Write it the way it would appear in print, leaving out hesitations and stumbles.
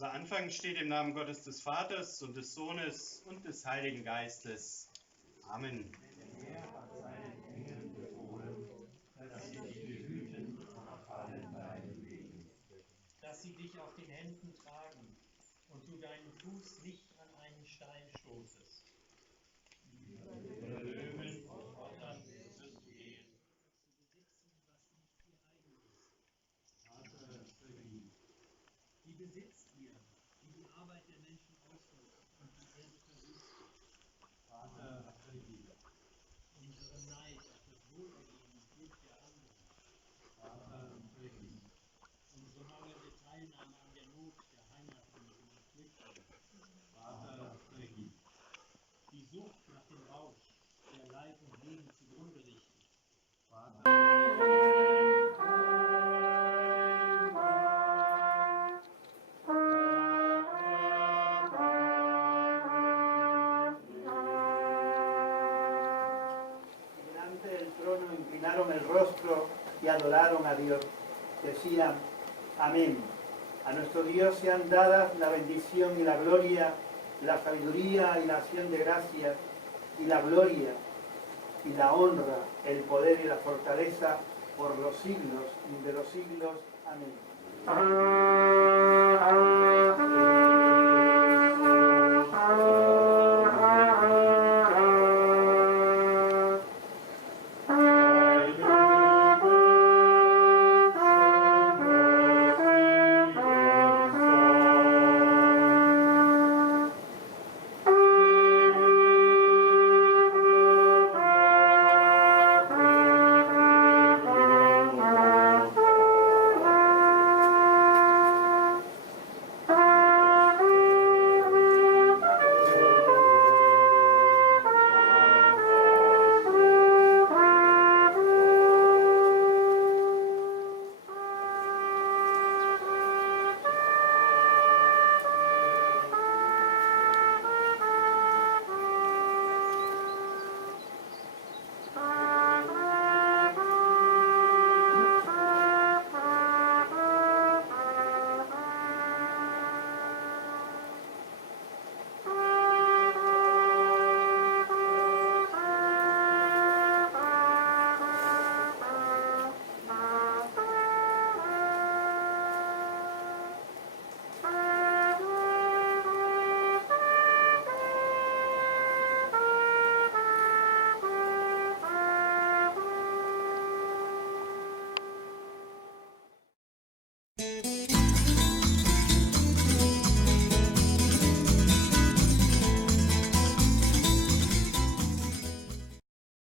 Unser Anfang steht im Namen Gottes des Vaters und des Sohnes und des Heiligen Geistes. Amen. Er hat seinen Engeln befohlen, dass sie dich behüten auf allen deinen Wegen. Dass sie dich auf den Händen tragen und du deinen Fuß nicht an einen Stein stoßest. Der Löwen und Ottern wirst du gehen. Vater, vergib. Die Besitzgier, die die Arbeit der Menschen ausnutzt und die Erde verwüstet. Vater, vergib. Unseren Neid auf das Wohlergehen und Glück der anderen. Vater, vergib. Unsere mangelnde Teilnahme an der Not der Heimatlosen und Flüchtlinge. Vater, vergib. Die Sucht nach dem Rausch, der Leib und Leben zugrunde richtet. Vater, delante del trono inclinaron el rostro y adoraron a Dios. Decían, amén. A nuestro Dios sean dadas la bendición y la gloria, la sabiduría y la acción de gracias, y la gloria y la honra, el poder y la fortaleza por los siglos de los siglos. Amén.